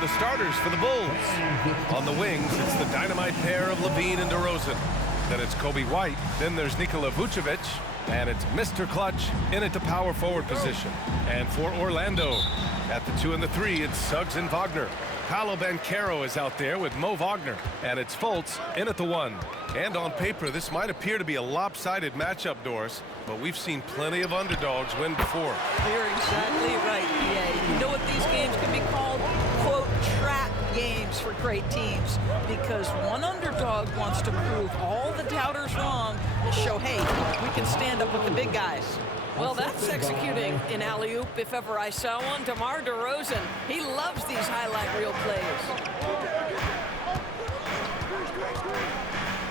The starters for the Bulls. On the wings, it's the dynamite pair of Levine and DeRozan. Then it's Coby White. Then there's Nikola Vucevic. And it's Mr. Clutch in at the power forward position. And for Orlando, at the 2 and the 3, it's Suggs and Wagner. Paolo Banchero is out there with Mo Wagner. And it's Fultz in at the 1. And on paper, this might appear to be a lopsided matchup, Doris, but we've seen plenty of underdogs win before. You're exactly right, PA. You know what these games can be called? Quote, trap games for great teams, because one underdog wants to prove all the doubters wrong and show, hey, we can stand up with the big guys. Well, that's executing an alley-oop if ever I saw one. DeMar DeRozan, he loves these highlight reel plays.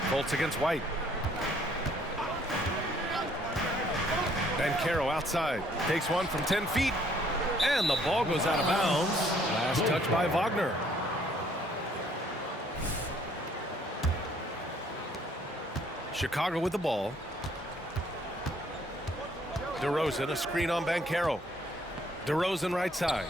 Fultz against White. Banchero outside. Takes one from 10 feet. And the ball goes out of bounds. Last touch by Wagner. Chicago with the ball. DeRozan, a screen on Banchero. DeRozan right side.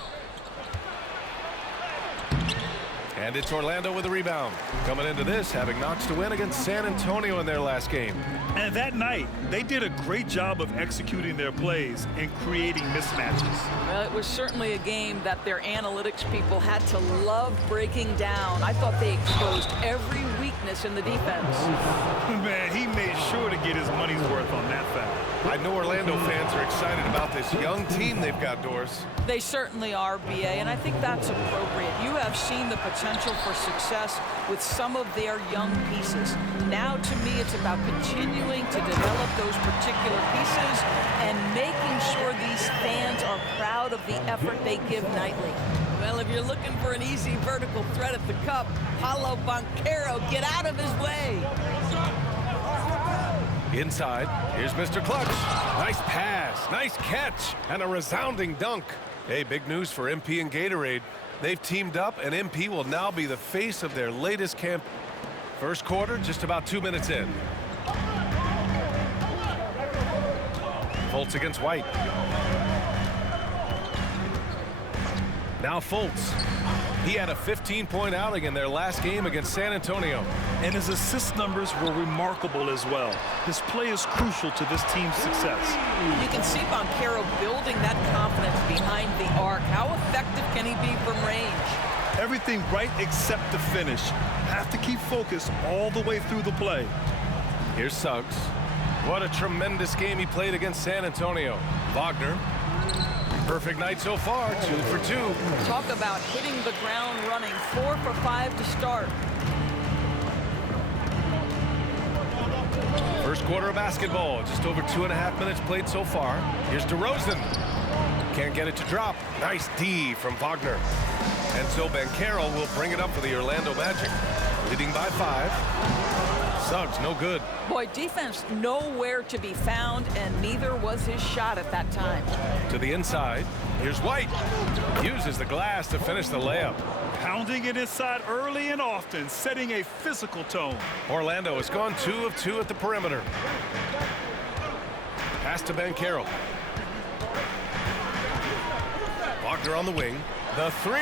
And it's Orlando with the rebound. Coming into this, having notched a win against San Antonio in their last game. And that night, they did a great job of executing their plays and creating mismatches. Well, it was certainly a game that their analytics people had to love breaking down. I thought they exposed every weakness in the defense. Man, he made sure to get his money's worth on that foul. I know Orlando fans are excited about this young team they've got, Doris. They certainly are, BA, and I think that's appropriate. You have seen the potential for success with some of their young pieces. Now, to me, it's about continuing to develop those particular pieces and making sure these fans are proud of the effort they give nightly. Well, if you're looking for an easy vertical threat at the cup, Paolo Banchero, get out of his way. Inside, here's Mr. Clutch. Nice pass, nice catch, and a resounding dunk. Hey, big news for MP and Gatorade. They've teamed up, and MP will now be the face of their latest camp. First quarter, just about 2 minutes in. Fultz against White. Now Fultz. He had a 15-point outing in their last game against San Antonio. And his assist numbers were remarkable as well. His play is crucial to this team's success. You can see Banchero building that confidence behind the arc. How effective can he be from range? Everything right except the finish. Have to keep focused all the way through the play. Here's Suggs. What a tremendous game he played against San Antonio. Wagner. Perfect night so far, 2 for 2. Talk about hitting the ground running, 4 for 5 to start. First quarter of basketball, just over 2.5 minutes played so far. Here's DeRozan. Can't get it to drop. Nice D from Wagner. And so Banchero will bring it up for the Orlando Magic. Leading by 5. Suggs, no good. Boy, defense nowhere to be found, and neither was his shot at that time. To the inside, here's White. Uses the glass to finish the layup. Pounding it inside early and often, setting a physical tone. Orlando has gone 2 of 2 at the perimeter. Pass to Banchero. Wagner on the wing. The 3.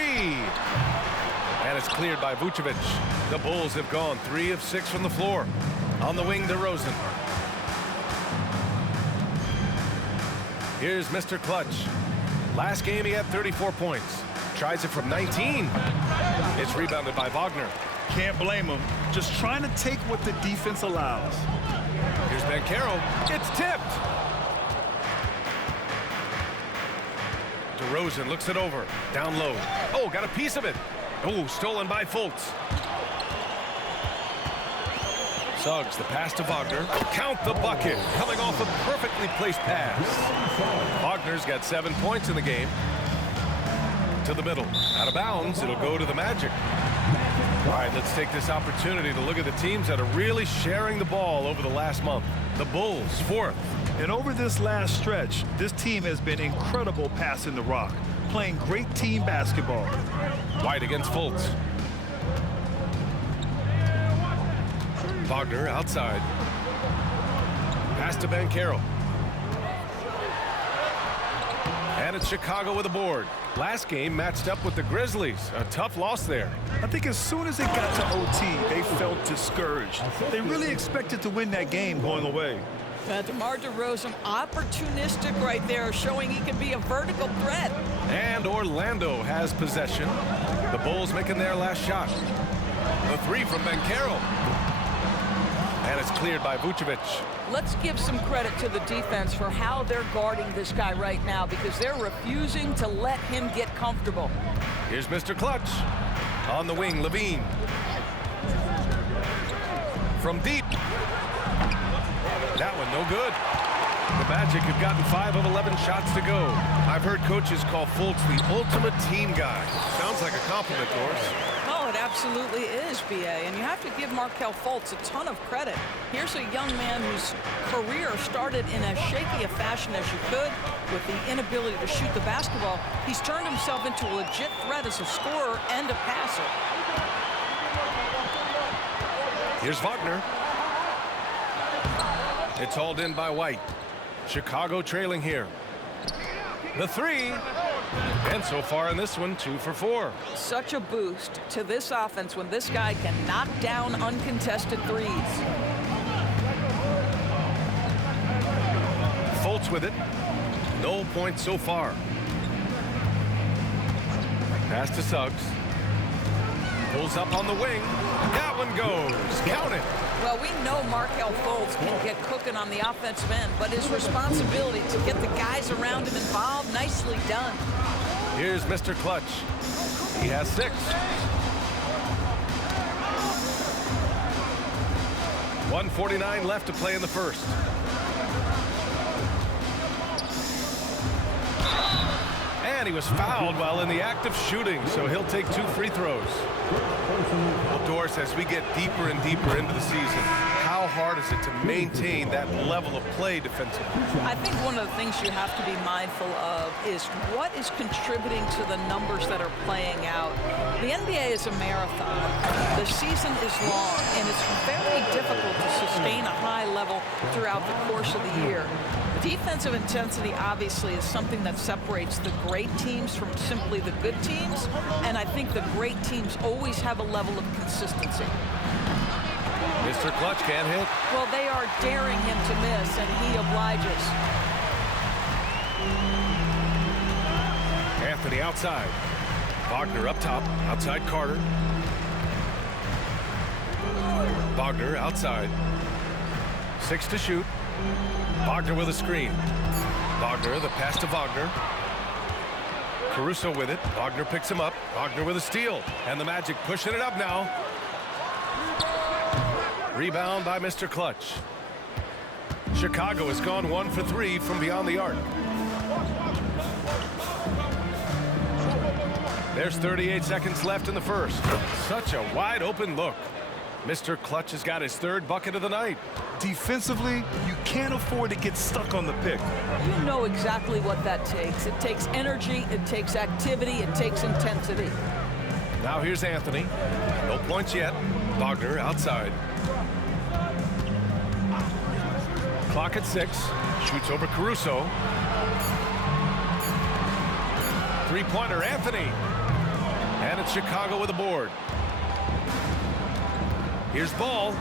And it's cleared by Vucevic. The Bulls have gone 3 of 6 from the floor. On the wing, DeRozan. Here's Mr. Clutch. Last game, he had 34 points. Tries it from 19. It's rebounded by Wagner. Can't blame him. Just trying to take what the defense allows. Here's Banchero. It's tipped. DeRozan looks it over. Down low. Oh, got a piece of it. Oh, stolen by Fultz. Suggs, the pass to Wagner. Count the bucket. Coming off a perfectly placed pass. Wagner's got 7 points in the game. To the middle. Out of bounds. It'll go to the Magic. All right, let's take this opportunity to look at the teams that are really sharing the ball over the last month. The Bulls, 4th. And over this last stretch, this team has been incredible passing the rock, playing great team basketball. White against Fultz. Wagner outside. Pass to Banchero. And it's Chicago with a board. Last game matched up with the Grizzlies. A tough loss there. I think as soon as it got to OT, they felt discouraged. They really expected to win that game going away. DeMar DeRozan, opportunistic right there, showing he can be a vertical threat. And Orlando has possession. The Bulls making their last shot. The three from Banchero. And it's cleared by Vucevic. Let's give some credit to the defense for how they're guarding this guy right now, because they're refusing to let him get comfortable. Here's Mr. Clutch. On the wing, Levine. From deep. That one no good. The Magic have gotten 5 of 11 shots to go. I've heard coaches call Fultz the ultimate team guy. Sounds like a compliment, Doris. Oh, it absolutely is, B.A. And you have to give Markelle Fultz a ton of credit. Here's a young man whose career started in as shaky a fashion as you could, with the inability to shoot the basketball. He's turned himself into a legit threat as a scorer and a passer. Here's Wagner. It's hauled in by White. Chicago trailing here. The three. And so far in this one, 2 for 4. Such a boost to this offense when this guy can knock down uncontested threes. Fultz with it. No points so far. Pass to Suggs. Pulls up on the wing. That one goes. Count it. Well, we know Markelle Fultz can get cooking on the offensive end, but his responsibility to get the guys around him involved, nicely done. Here's Mr. Clutch. He has 6. 1:49 left to play in the first. And he was fouled while in the act of shooting, so he'll take 2 free throws. Well, Doris, as we get deeper and deeper into the season, how hard is it to maintain that level of play defensively? I think one of the things you have to be mindful of is what is contributing to the numbers that are playing out. The NBA is a marathon. The season is long, and it's very difficult to sustain a high level throughout the course of the year. Defensive intensity obviously is something that separates the great teams from simply the good teams, and I think the great teams always have a level of consistency. Mr. Clutch can't hit. Well, they are daring him to miss, and he obliges. Anthony outside. Wagner up top, outside Carter. Wagner outside. 6 to shoot. Wagner with a screen. Wagner, the pass to Wagner. Caruso with it. Wagner picks him up. Wagner with a steal. And the Magic pushing it up now. Rebound by Mr. Clutch. Chicago has gone 1 for 3 from beyond the arc. There's 38 seconds left in the first. Such a wide open look. Mr. Clutch has got his 3rd bucket of the night. Defensively, you can't afford to get stuck on the pick. You know exactly what that takes. It takes energy, it takes activity, it takes intensity. Now here's Anthony. No points yet. Wagner outside. Clock at 6. Shoots over Caruso. 3-pointer, Anthony. And it's Chicago with a board. Here's Ball.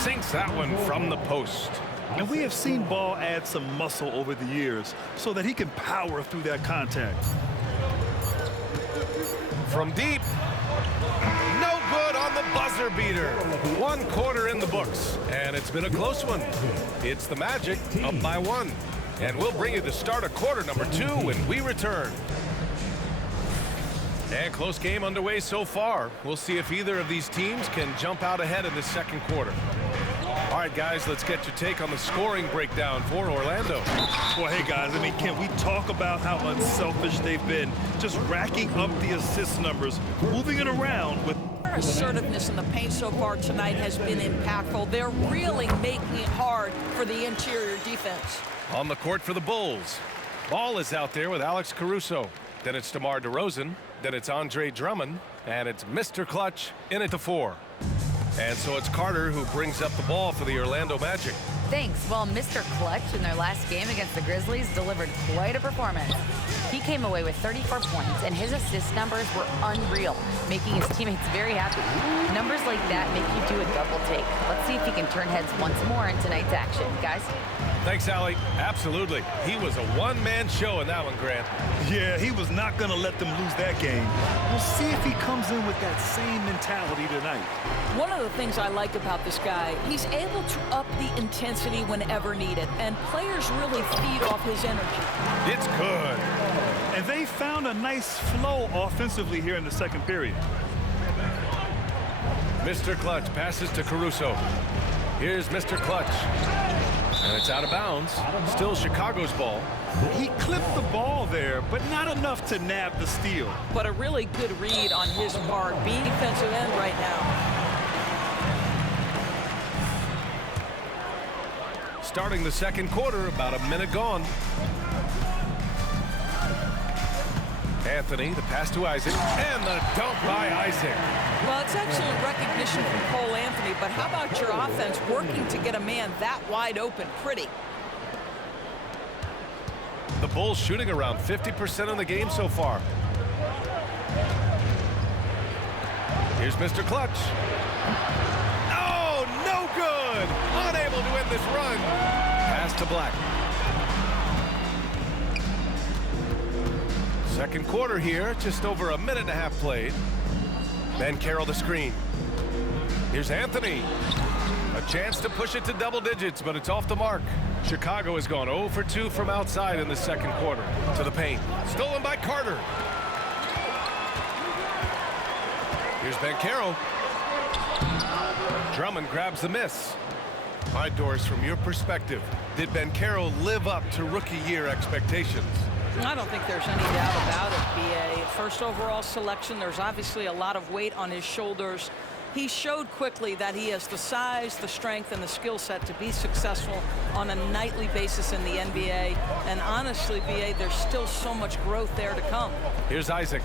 Sinks that one from the post. And we have seen Ball add some muscle over the years so that he can power through that contact. From deep. No good on the buzzer beater. 1 quarter in the books. And it's been a close one. It's the Magic up by 1. And we'll bring you the start of quarter number 2 when we return. And close game underway so far. We'll see if either of these teams can jump out ahead in this second quarter. All right, guys, let's get your take on the scoring breakdown for Orlando. Well, hey, guys, I mean, can we talk about how unselfish they've been? Just racking up the assist numbers, moving it around with... Their assertiveness in the paint so far tonight has been impactful. They're really making it hard for the interior defense. On the court for the Bulls. Ball is out there with Alex Caruso. Then it's DeMar DeRozan. Then it's Andre Drummond. And it's Mr. Clutch in at the 4. And so it's Carter who brings up the ball for the Orlando Magic. Thanks. Well, Mr. Clutch in their last game against the Grizzlies delivered quite a performance. He came away with 34 points, and his assist numbers were unreal, making his teammates very happy. Numbers like that make you do a double take. Let's see if he can turn heads once more in tonight's action. Guys? Thanks, Allie. Absolutely. He was a one-man show in that one, Grant. Yeah, he was not going to let them lose that game. We'll see if he comes in with that same mentality tonight. One of the things I like about this guy, he's able to up the intensity whenever needed, and players really feed off his energy. It's good. And they found a nice flow offensively here in the second period. Mr. Clutch passes to Caruso. Here's Mr. Clutch. And it's out of bounds. Still Chicago's ball. He clipped the ball there, but not enough to nab the steal. But a really good read on his part, being defensive end right now. Starting the second quarter, about a minute gone. Anthony, the pass to Isaac, and the dunk by Isaac. Well, it's excellent recognition from Cole Anthony, but how about your offense working to get a man that wide open? Pretty. The Bulls shooting around 50% in the game so far. Here's Mr. Clutch. Oh, no good! Unable to end this run. Pass to Black. Second quarter here, just over a minute and a half played. Banchero the screen. Here's Anthony. A chance to push it to double digits, but it's off the mark. Chicago has gone 0 for 2 from outside in the second quarter. To the paint. Stolen by Carter. Here's Banchero. Drummond grabs the miss. All right, Doris, from your perspective, did Banchero live up to rookie year expectations? I don't think there's any doubt about it, B.A. First overall selection, there's obviously a lot of weight on his shoulders. He showed quickly that he has the size, the strength, and the skill set to be successful on a nightly basis in the NBA. And honestly, B.A., there's still so much growth there to come. Here's Isaac.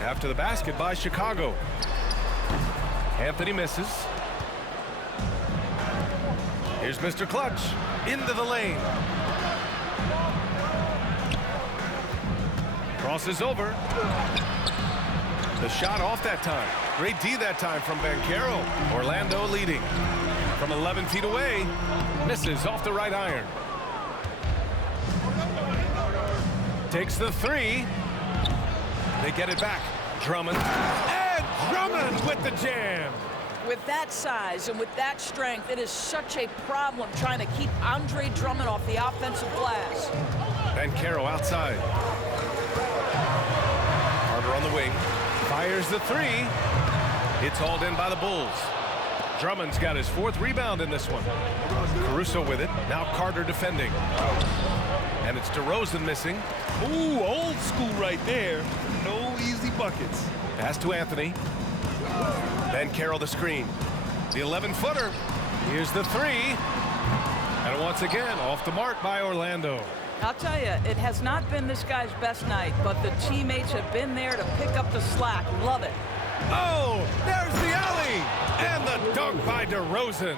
After the basket by Chicago. Anthony misses. Here's Mr. Clutch. Into the lane. Crosses over. The shot off that time. Great D that time from Banchero. Orlando leading. From 11 feet away. Misses off the right iron. Takes the three. They get it back. Drummond. And Drummond with the jam. With that size and with that strength, it is such a problem trying to keep Andre Drummond off the offensive glass. Banchero outside. Carter on the wing. Fires the three. It's hauled in by the Bulls. Drummond's got his 4th rebound in this one. Caruso with it. Now Carter defending. And it's DeRozan missing. Ooh, old school right there. No easy buckets. Pass to Anthony. Banchero the screen. The 11-footer. Here's the three. And once again, off the mark by Orlando. I'll tell you, it has not been this guy's best night, but the teammates have been there to pick up the slack. Love it. Oh, there's the alley. And the dunk by DeRozan.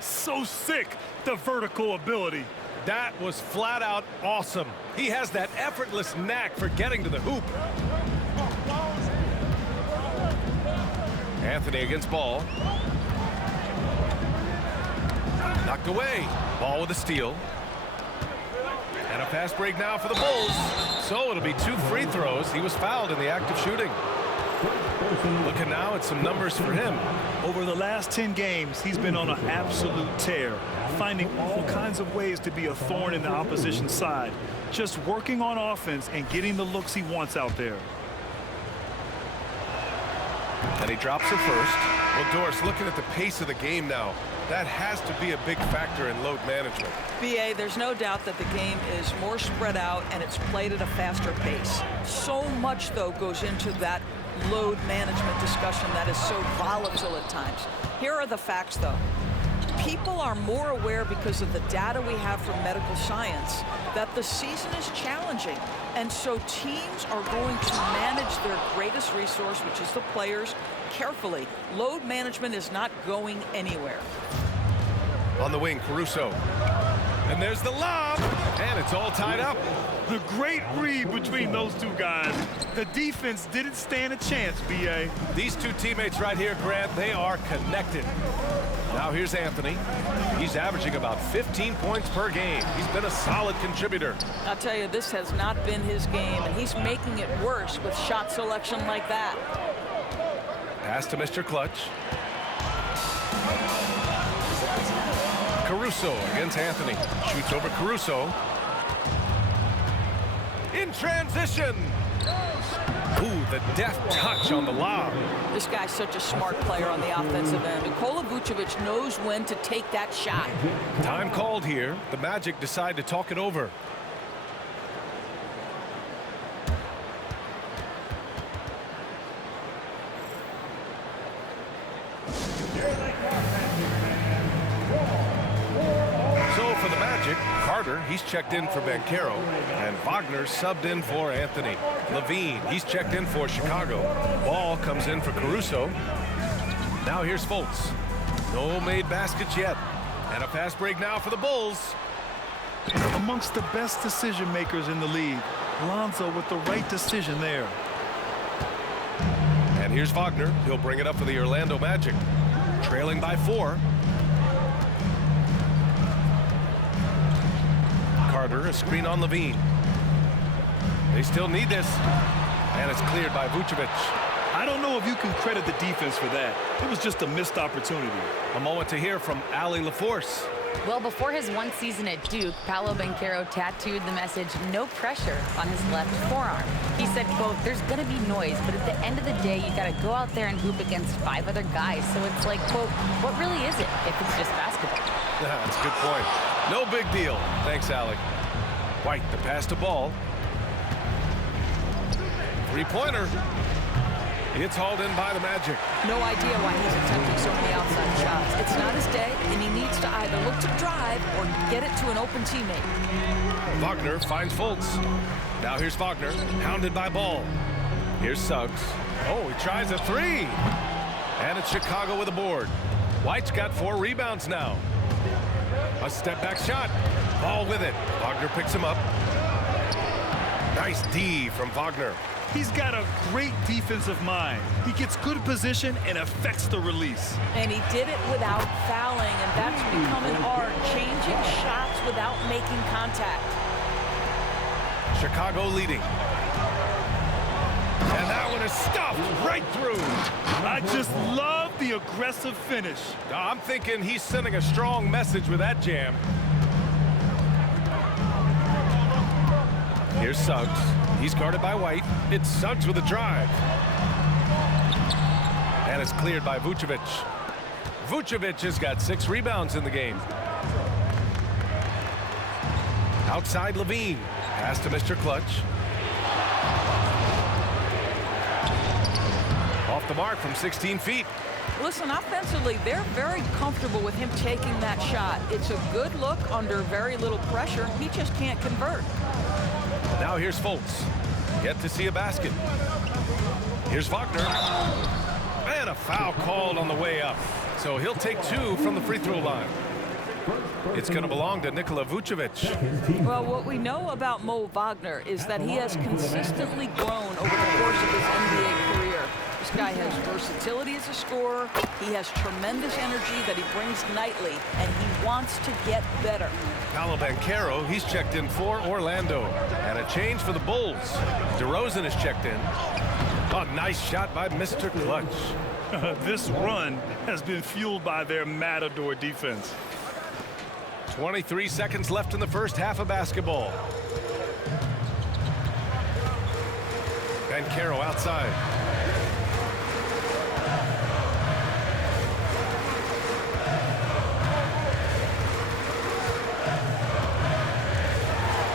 So sick, the vertical ability. That was flat out awesome. He has that effortless knack for getting to the hoop. Anthony against Ball. Knocked away. Ball with a steal. And a fast break now for the Bulls. So it'll be 2 free throws. He was fouled in the act of shooting. Looking now at some numbers for him. Over the last 10 games, he's been on an absolute tear, finding all kinds of ways to be a thorn in the opposition's side, just working on offense and getting the looks he wants out there. And he drops it first. Well, Doris, looking at the pace of the game now, that has to be a big factor in load management. B.A., there's no doubt that the game is more spread out and it's played at a faster pace. So much, though, goes into that load management discussion that is so volatile at times. Here are the facts, though. People are more aware because of the data we have from medical science that the season is challenging. And so teams are going to manage their greatest resource, which is the players, carefully. Load management is not going anywhere. On the wing, Caruso. And there's the lob. And it's all tied up. The great read between those two guys. The defense didn't stand a chance, B.A. These two teammates right here, Grant, they are connected. Now here's Anthony. He's averaging about 15 points per game. He's been a solid contributor. I'll tell you, this has not been his game, and he's making it worse with shot selection like that. Pass to Mr. Clutch. Caruso against Anthony. Shoots over Caruso. In transition. Ooh, the deft touch on the lob. This guy's such a smart player on the offensive end. Nikola Vucevic knows when to take that shot. Time called here. The Magic decide to talk it over. So for the Magic, Carter, he's checked in for Banchero, and Wagner subbed in for Anthony. Levine, he's checked in for Chicago. Ball comes in for Caruso. Now here's Fultz. No made baskets yet. And a fast break now for the Bulls. Amongst the best decision makers in the league. Lonzo with the right decision there. And here's Wagner. He'll bring it up for the Orlando Magic. Trailing by 4. Carter, a screen on Levine. They still need this. And it's cleared by Vucevic. I don't know if you can credit the defense for that. It was just a missed opportunity. A moment to hear from Allie LaForce. Well, before his one season at Duke, Paolo Banchero tattooed the message, "No pressure," on his left forearm. He said, quote, "There's going to be noise, but at the end of the day, you got to go out there and hoop against 5 other guys. So it's like, quote, what really is it if it's just basketball?" That's a good point. No big deal. Thanks, Allie. White, the pass to Ball. Three-pointer. It's hauled in by the Magic. No idea why he's attempting so many outside shots. It's not his day, and he needs to either look to drive or get it to an open teammate. Wagner finds Fultz. Now here's Wagner, hounded by Ball. Here's Suggs. Oh, he tries a 3. And it's Chicago with a board. White's got 4 rebounds now. A step-back shot. Ball with it. Wagner picks him up. Nice D from Wagner. He's got a great defensive mind. He gets good position and affects the release. And he did it without fouling, and that's become an art, changing shots without making contact. Chicago leading. And that one is stuffed right through. I just love the aggressive finish. I'm thinking he's sending a strong message with that jam. Here's Suggs. He's guarded by White. It's Suggs with a drive. And it's cleared by Vucevic. Vucevic has got 6 rebounds in the game. Outside Levine. Pass to Mr. Clutch. Off the mark from 16 feet. Listen, offensively, they're very comfortable with him taking that shot. It's a good look under very little pressure. He just can't convert. Now here's Fultz. Yet to see a basket. Here's Wagner. And a foul called on the way up. So he'll take 2 from the free throw line. It's going to belong to Nikola Vucevic. Well, what we know about Mo Wagner is that he has consistently grown over the course of his NBA career. This guy has versatility as a scorer. He has tremendous energy that he brings nightly, and he wants to get better. Paolo Banchero, he's checked in for Orlando. And a change for the Bulls. DeRozan is checked in. A nice shot by Mr. Clutch. This run has been fueled by their Matador defense. 23 seconds left in the first half of basketball. Banchero outside.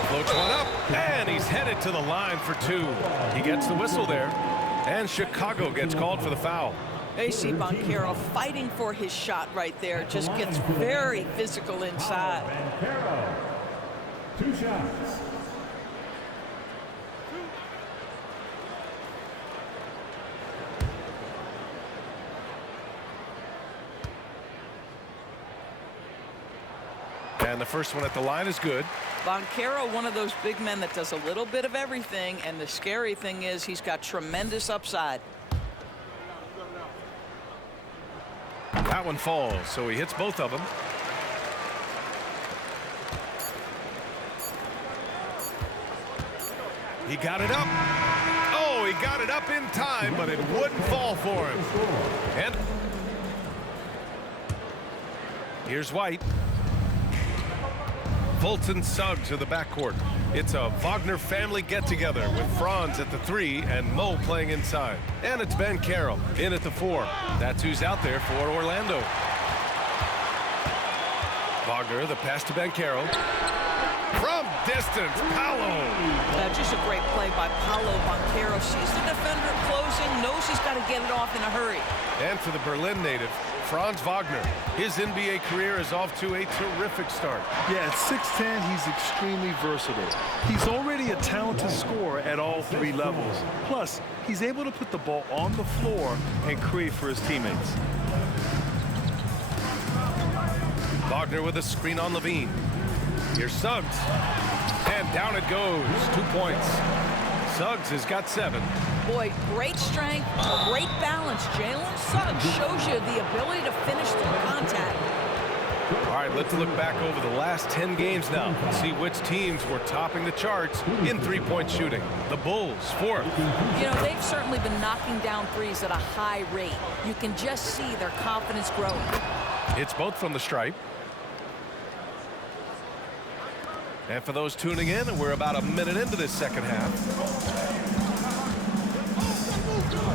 Floats one up, and he's headed to the line for 2. He gets the whistle there, and Chicago gets called for the foul. A.C. Banchero fighting for his shot right there. Just gets very physical inside. Banchero, 2 shots. And the first one at the line is good. Banchero, one of those big men that does a little bit of everything, and the scary thing is he's got tremendous upside. That one falls, so he hits both of them. He got it up. Oh, he got it up in time, but it wouldn't fall for him. And here's White. Fulton Suggs to the backcourt. It's a Wagner family get-together with Franz at the 3 and Mo playing inside. And it's Banchero in at the 4. That's who's out there for Orlando. Wagner, the pass to Banchero. From distance, Paolo. Just a great play by Paolo Banchero. Sees the defender closing, knows he's got to get it off in a hurry. And for the Berlin native, Franz Wagner. His NBA career is off to a terrific start. Yeah, at 6'10", he's extremely versatile. He's already a talented scorer at all 3 levels. Plus, he's able to put the ball on the floor and create for his teammates. Wagner with a screen on Levine. Here's Suggs. And down it goes. 2 points. Suggs has got 7. Boy, great strength, great balance. Jalen Suggs shows you the ability to finish through contact. All right, let's look back over the last 10 games now and see which teams were topping the charts in three-point shooting. The Bulls, 4th. You know, they've certainly been knocking down threes at a high rate. You can just see their confidence growing. It's both from the stripe. And for those tuning in, we're about a minute into this second half.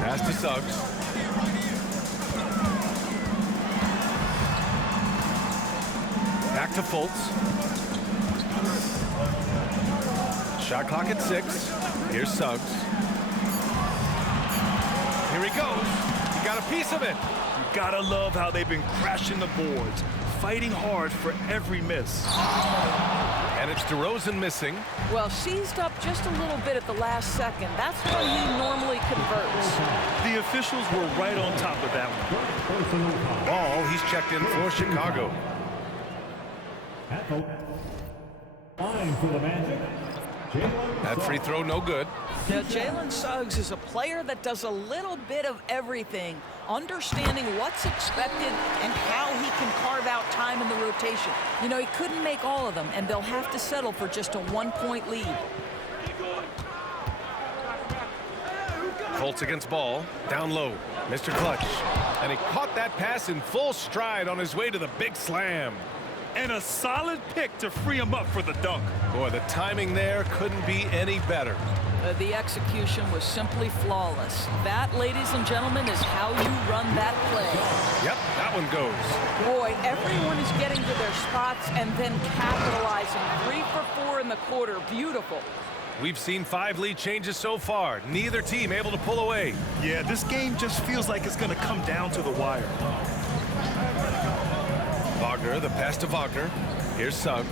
Pass to Suggs. Back to Fultz. Shot clock at 6. Here's Suggs. Here he goes. He got a piece of it. You gotta love how they've been crashing the boards, fighting hard for every miss. And it's DeRozan missing. Well, seized up just a little bit at the last second. That's when he normally converts. The officials were right on top of that one. Ball, he's checked in for Chicago. Line for the Magic. That free throw no good. Now, Jalen Suggs is a player that does a little bit of everything, understanding what's expected and how he can carve out time in the rotation. You know, he couldn't make all of them, and they'll have to settle for just a 1-point lead. Fultz against Ball, down low, Mr. Clutch. And he caught that pass in full stride on his way to the big slam. And a solid pick to free him up for the dunk. Boy, the timing there couldn't be any better. The execution was simply flawless. That, ladies and gentlemen, is how you run that play. Yep, that one goes. Boy, everyone is getting to their spots and then capitalizing. 3 for 4 in the quarter. Beautiful. We've seen 5 lead changes so far. Neither team able to pull away. Yeah, this game just feels like it's going to come down to the wire. Wagner, the pass to Wagner. Here's Suggs.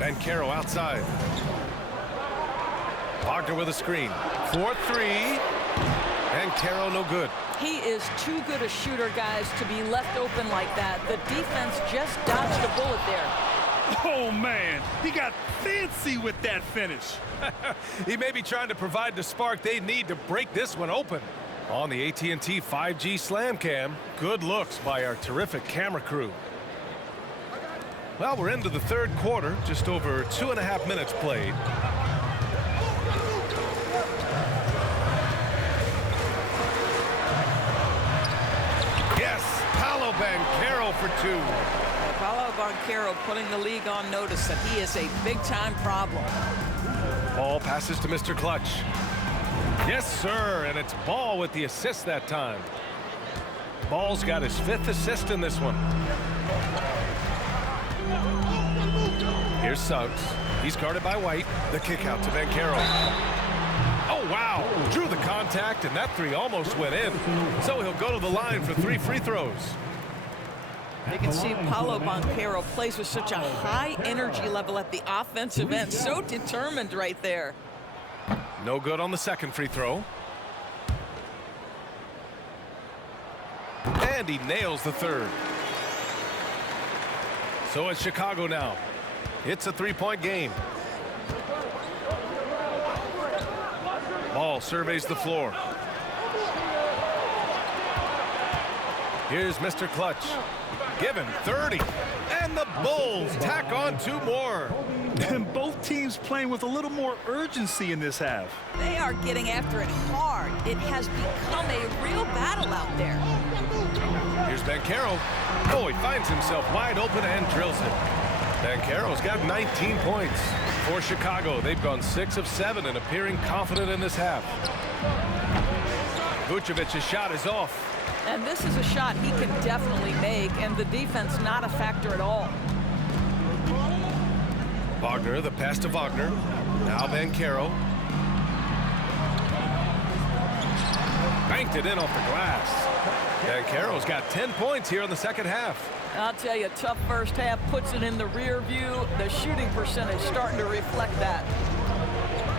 Banchero outside. Wagner with a screen. 4-3. Banchero no good. He is too good a shooter, guys, to be left open like that. The defense just dodged a bullet there. Oh, man, he got fancy with that finish. He may be trying to provide the spark they need to break this one open. On the AT&T 5G Slam Cam, good looks by our terrific camera crew. Well, we're into the third quarter, just over 2.5 minutes played. Yes, Paolo Banchero for 2. Paolo Banchero putting the league on notice that he is a big-time problem. Ball passes to Mr. Clutch. Yes, sir, and it's Ball with the assist that time. Ball's got his 5th assist in this one. Here's Suggs. He's guarded by White. The kick out to Banchero. Oh, wow. Drew the contact, and that 3 almost went in. So he'll go to the line for 3 free throws. You can see Paolo Banchero plays with such a high energy level at the offensive end. So determined right there. No good on the second free throw. And he nails the third. So it's Chicago now. It's a three-point game. Ball surveys the floor. Here's Mr. Clutch. Given 30. And the Bulls tack on 2 more. And both teams playing with a little more urgency in this half. They are getting after it hard. It has become a real battle out there. Here's Banchero. Oh, he finds himself wide open and drills it. Banchero's got 19 points. For Chicago, they've gone 6 of 7 and appearing confident in this half. Vucevic's shot is off. And this is a shot he can definitely make, and the defense not a factor at all. Wagner, the pass to Wagner. Now Banchero. Banked it in off the glass. Banchero's got 10 points here in the second half. I'll tell you, tough first half puts it in the rear view. The shooting percentage starting to reflect that.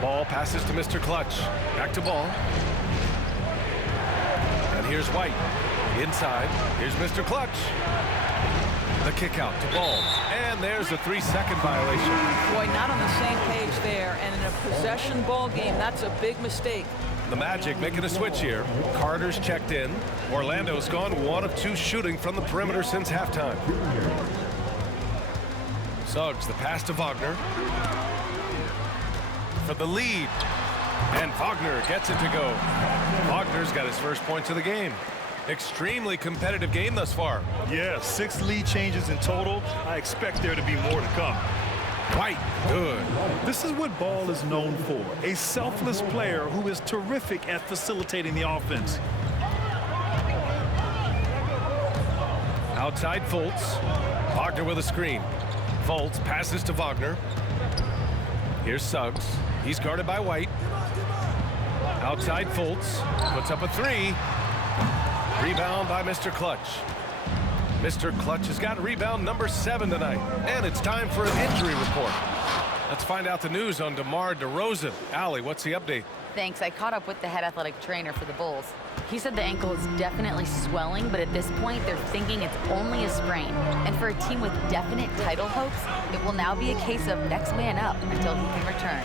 Ball passes to Mr. Clutch. Back to Ball. And here's White. Inside. Here's Mr. Clutch. The kick out to Ball. And there's a 3-second violation. Boy, not on the same page there. And in a possession ball game, that's a big mistake. The Magic making a switch here. Carter's checked in. Orlando's gone 1 of 2 shooting from the perimeter since halftime. Suggs, the pass to Wagner. For the lead. And Wagner gets it to go. Wagner's got his first points of the game. Extremely competitive game thus far. Yeah, 6 lead changes in total. I expect there to be more to come. White, good. This is what Ball is known for. A selfless player who is terrific at facilitating the offense. Outside Fultz. Wagner with a screen. Fultz passes to Wagner. Here's Suggs. He's guarded by White. Outside Fultz. Puts up a 3. Rebound by Mr. Clutch. Mr. Clutch has got rebound number 7 tonight. And it's time for an injury report. Let's find out the news on DeMar DeRozan. Allie, what's the update? Thanks. I caught up with the head athletic trainer for the Bulls. He said the ankle is definitely swelling, but at this point, they're thinking it's only a sprain. And for a team with definite title hopes, it will now be a case of next man up until he can return.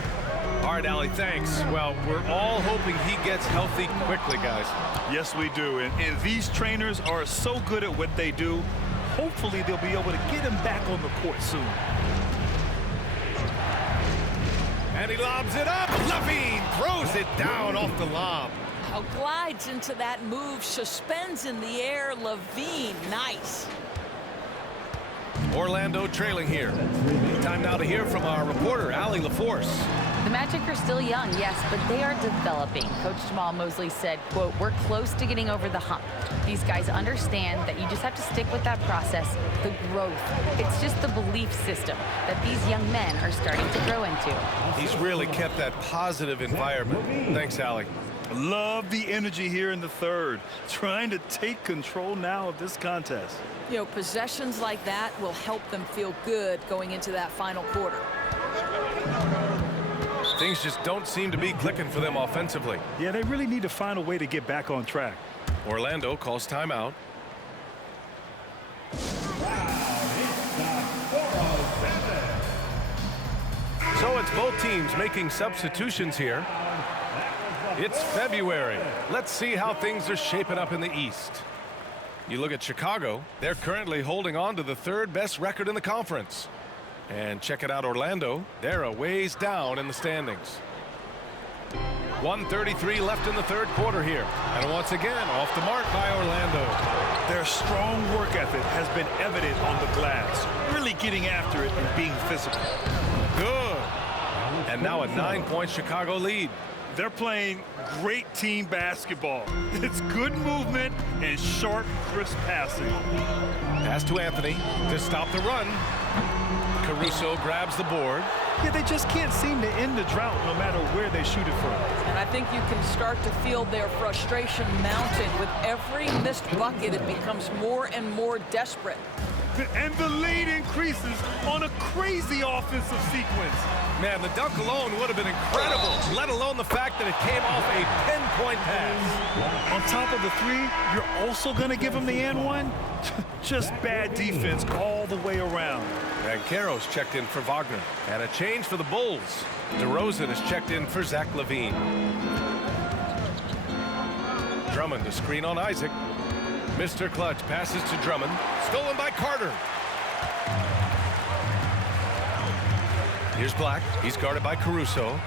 All right, Allie, thanks. Well, we're all hoping he gets healthy quickly, guys. Yes, we do. And these trainers are so good at what they do. Hopefully, they'll be able to get him back on the court soon. And he lobs it up. Levine throws it down off the lob. Now glides into that move, suspends in the air. Levine, nice. Orlando trailing here. Time now to hear from our reporter, Allie LaForce. The Magic are still young, yes, but they are developing. Coach Jamal Mosley said, quote, "We're close to getting over the hump. These guys understand that you just have to stick with that process, the growth. It's just the belief system that these young men are starting to grow into." He's really kept that positive environment. Thanks, Allie. Love the energy here in the third. Trying to take control now of this contest. You know, possessions like that will help them feel good going into that final quarter. Things just don't seem to be clicking for them offensively. Yeah, they really need to find a way to get back on track. Orlando calls timeout. So it's both teams making substitutions here. It's February. Let's see how things are shaping up in the East. You look at Chicago, they're currently holding on to the 3rd best record in the conference. And check it out, Orlando. They're a ways down in the standings. 1:33 left in the 3rd quarter here. And once again, off the mark by Orlando. Their strong work ethic has been evident on the glass. Really getting after it and being physical. Good. And now a 9-point Chicago lead. They're playing great team basketball. It's good movement and sharp, crisp passing. Pass to Anthony to stop the run. Caruso grabs the board. Yeah, they just can't seem to end the drought no matter where they shoot it from. And I think you can start to feel their frustration mounting. With every missed bucket, it becomes more and more desperate. And the lead increases on a crazy offensive sequence. Man, the dunk alone would have been incredible, let alone the fact that it came off a pinpoint pass. On top of the three, you're also going to give him the and one? Just bad defense all the way around. Banchero's checked in for Wagner. And a change for the Bulls. DeRozan is checked in for Zach LaVine. Drummond to screen on Isaac. Mr. Clutch passes to Drummond. Stolen by Carter. Here's Black. He's guarded by Caruso.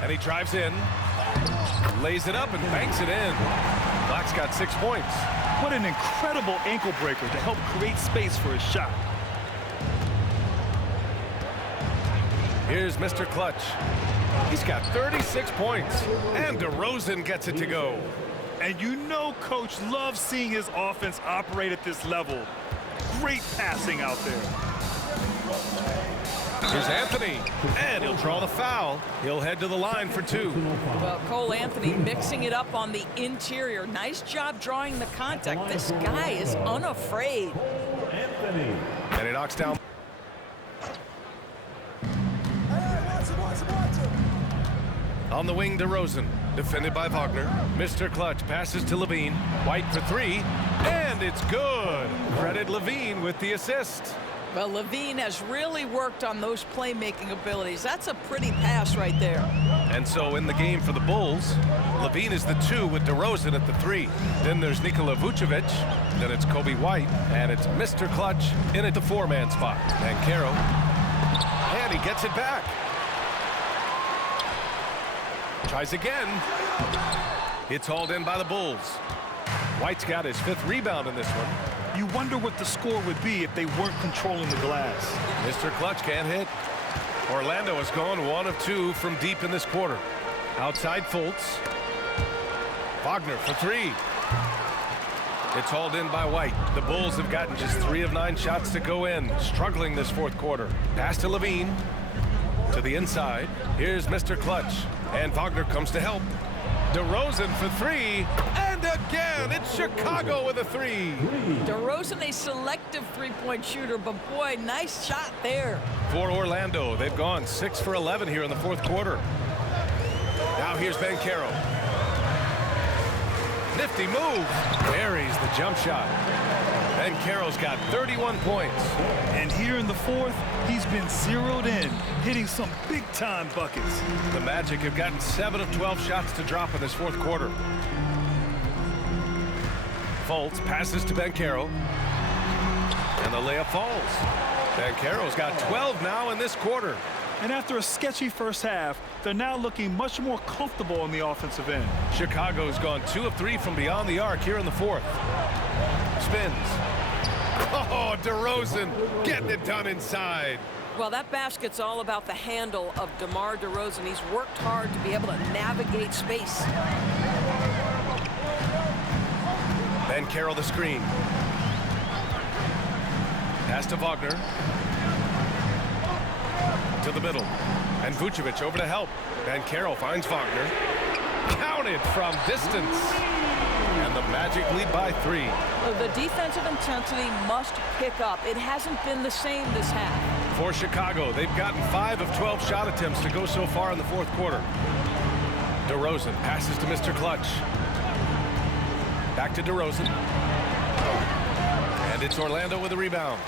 And he drives in. Lays it up and banks it in. Black's got 6 points. What an incredible ankle breaker to help create space for his shot. Here's Mr. Clutch. He's got 36 points. And DeRozan gets it to go. And you know Coach loves seeing his offense operate at this level. Great passing out there. Here's Anthony, and he'll draw the foul. He'll head to the line for 2. Well, Cole Anthony mixing it up on the interior. Nice job drawing the contact. This guy is unafraid. Anthony. And he knocks down. On the wing, DeRozan, defended by Wagner. Mr. Clutch passes to LaVine. White for 3, and it's good. Credit LaVine with the assist. Well, LaVine has really worked on those playmaking abilities. That's a pretty pass right there. And so in the game for the Bulls, LaVine is the 2 with DeRozan at the 3. Then there's Nikola Vucevic. Then it's Coby White. And it's Mr. Clutch in at the 4-man spot. Banchero. And he gets it back. Tries again. It's hauled in by the Bulls. White's got his 5th rebound in this one. You wonder what the score would be if they weren't controlling the glass. Mr. Clutch can't hit. Orlando has gone 1 of 2 from deep in this quarter. Outside Fultz. Wagner for 3. It's hauled in by White. The Bulls have gotten just 3 of 9 shots to go in. Struggling this 4th quarter. Pass to LaVine. To the inside. Here's Mr. Clutch. And Wagner comes to help. DeRozan for 3. And again, it's Chicago with a 3. DeRozan, a selective three-point shooter, but boy, nice shot there. For Orlando, they've gone 6 for 11 here in the 4th quarter. Now here's Banchero. Nifty move. Buries the jump shot. Banchero's got 31 points. And here in the 4th, he's been zeroed in, hitting some big-time buckets. The Magic have gotten 7 of 12 shots to drop in this 4th quarter. Fultz passes to Banchero. And the layup falls. Banchero's got 12 now in this quarter. And after a sketchy first half, they're now looking much more comfortable on the offensive end. Chicago's gone 2 of 3 from beyond the arc here in the 4th. Spins. Oh, DeRozan getting it done inside. Well, that basket's all about the handle of DeMar DeRozan. He's worked hard to be able to navigate space. Banchero the screen. Pass to Wagner. To the middle. And Vucevic over to help. Banchero finds Wagner. Counted from distance. And the Magic lead by 3. The defensive intensity must pick up. It hasn't been the same this half. For Chicago, they've gotten 5 of 12 shot attempts to go so far in the 4th quarter. DeRozan passes to Mr. Clutch. Back to DeRozan. And it's Orlando with a rebound.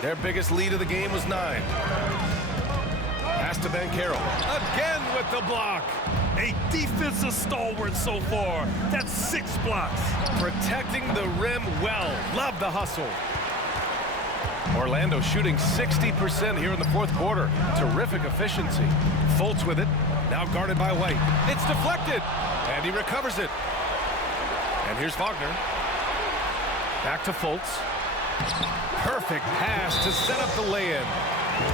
Their biggest lead of the game was 9. Pass to Banchero. Again with the block. A defensive stalwart so far. That's 6 blocks. Protecting the rim well. Love the hustle. Orlando shooting 60% here in the 4th quarter. Terrific efficiency. Fultz with it. Now guarded by White. It's deflected. And he recovers it. And here's Wagner. Back to Fultz. Perfect pass to set up the lay-in.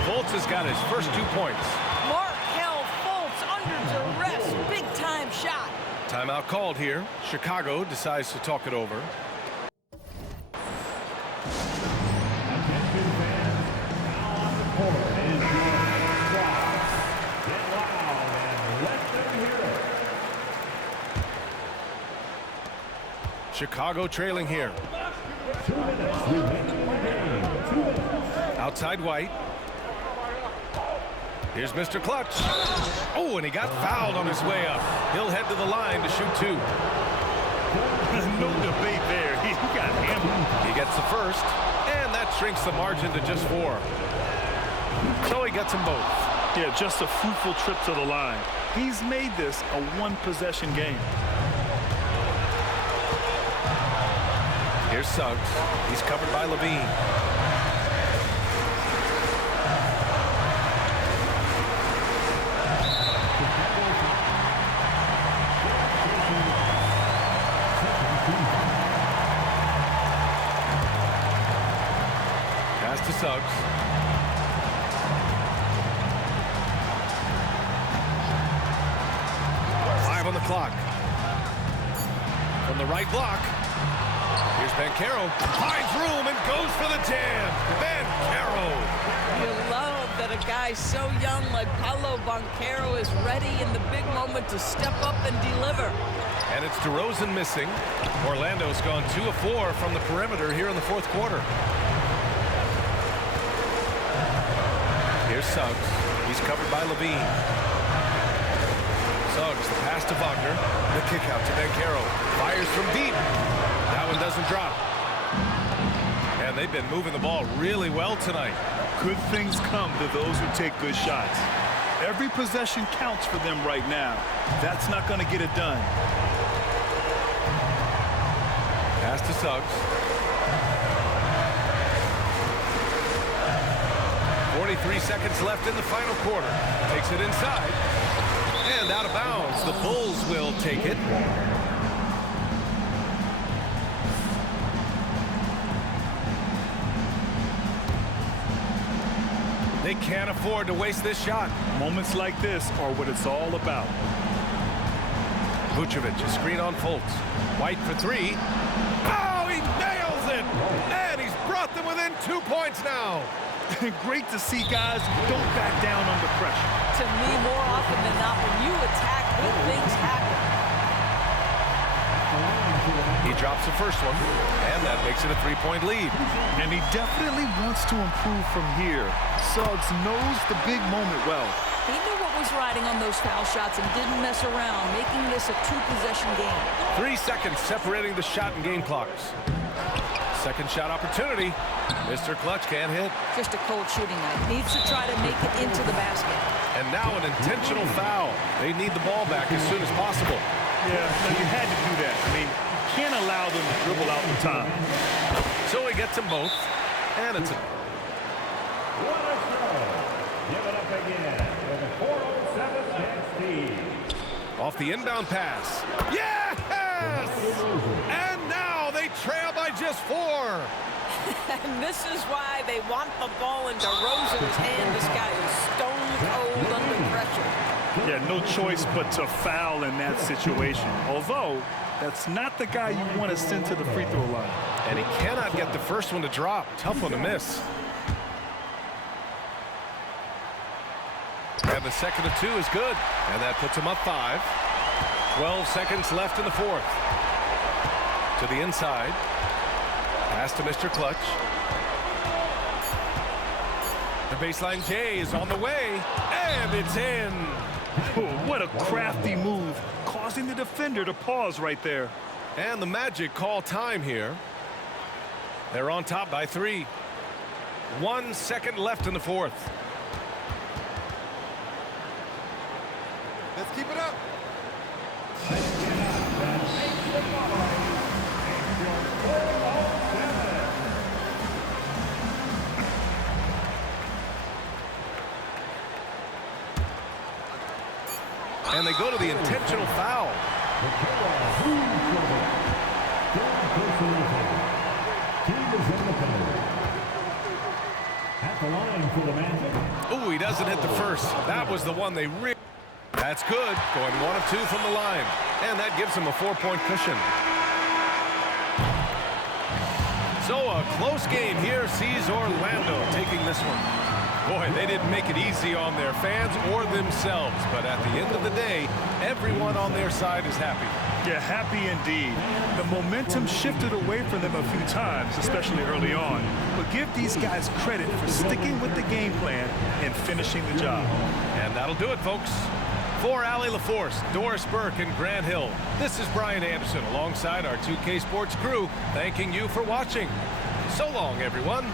Fultz has got his first 2 points. Markelle Fultz under duress. Big-time shot. Timeout called here. Chicago decides to talk it over. Attention fans, now on the court is your Crocs. Get loud and let them hear it. Chicago trailing here. 2 minutes remaining in the game. 2 minutes. Outside White. Here's Mr. Clutch. Oh, and he got fouled on his way up. He'll head to the line to shoot 2. No debate there. He got hammered. He gets the first, and that shrinks the margin to just 4. So he gets them both. Yeah, just a fruitful trip to the line. He's made this a one-possession game. Here's Suggs. He's covered by Levine. Pass to Suggs. On the clock. From the right block. Here's Banchero. Finds room and goes for the jam. Banchero. You love that a guy so young like Paolo Banchero is ready in the big moment to step up and deliver. And it's DeRozan missing. Orlando's gone 2 of 4 from the perimeter here in the 4th quarter. Here's Suggs. He's covered by Levine. Suggs, the pass to Wagner. The kick out to Banchero. Fires from deep. That one doesn't drop. And they've been moving the ball really well tonight. Good things come to those who take good shots. Every possession counts for them right now. That's not going to get it done. Pass to Suggs. 43 seconds left in the final quarter. Takes it inside. And out of bounds. The Bulls will take it. They can't afford to waste this shot. Moments like this are what it's all about. Vucevic, a screen on Fultz. White for 3. Oh, he nails it! And he's brought them within 2 points now. Great to see guys who don't back down under pressure. To me, more often than not, when you attack, good things happen. He drops the first one, and that makes it a 3-point lead. And he definitely wants to improve from here. Suggs knows the big moment well. He knew what was riding on those foul shots and didn't mess around, making this a 2-possession game. 3 seconds separating the shot and game clocks. Second shot opportunity. Mr. Clutch can't hit. Just a cold shooting night. Needs to try to make it into the basket. And now an intentional foul. They need the ball back as soon as possible. Yeah, no, you had to do that. I mean, you can't allow them to dribble out the time. So he gets them both. And it's a... What a throw. Give it up again for the 407 next team. Off the inbound pass. Yes! And now they trail by just 4. And this is why they want the ball in DeRozan's hand. This guy is stone cold under pressure. Yeah, no choice but to foul in that situation. Although, that's not the guy you want to send to the free throw line. And he cannot get the first one to drop. Tough one to miss. And the second of 2 is good. And that puts him up 5. 12 seconds left in the 4th. To the inside. Pass to Mr. Clutch. The baseline J is on the way. And it's in. Oh, what a crafty move, causing the defender to pause right there. And the Magic call time here. They're on top by 3. 1 second left in the 4th. Let's keep it up. And they go to the intentional foul. At the line for the Magic. Ooh, he doesn't hit the first. That was the one they really... That's good. Going 1 of 2 from the line. And that gives him a 4-point cushion. So a close game here sees Orlando taking this one. Boy, they didn't make it easy on their fans or themselves, but at the end of the day, everyone on their side is happy. Yeah, happy indeed. The momentum shifted away from them a few times, especially early on. But give these guys credit for sticking with the game plan and finishing the job. And that'll do it, folks. For Allie LaForce, Doris Burke, and Grant Hill, this is Brian Anderson alongside our 2K Sports crew, thanking you for watching. So long, everyone.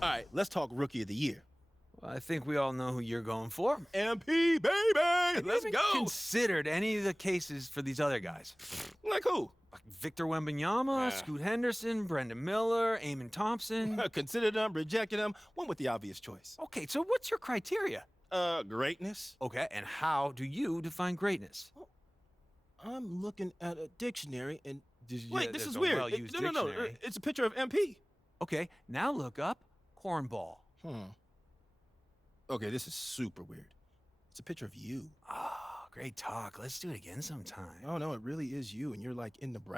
All right, let's talk Rookie of the Year. Well, I think we all know who you're going for. MP, baby! Have you Let's even go! considered any of the cases for these other guys? Like who? Like Victor Wembanyama, Scoot Henderson, Brendan Miller, Eamon Thompson. Considered them, rejected them, went with the obvious choice. Okay, so what's your criteria? Greatness. Okay, and how do you define greatness? I'm looking at a dictionary and... Yeah, Wait, this there's is a weird. well-used No. dictionary. It's a picture of MP. Okay, now look up cornball. Okay, this is super weird. It's a picture of you. Oh, great talk. Let's do it again sometime. Oh, no, it really is you, and you're like in Nebraska.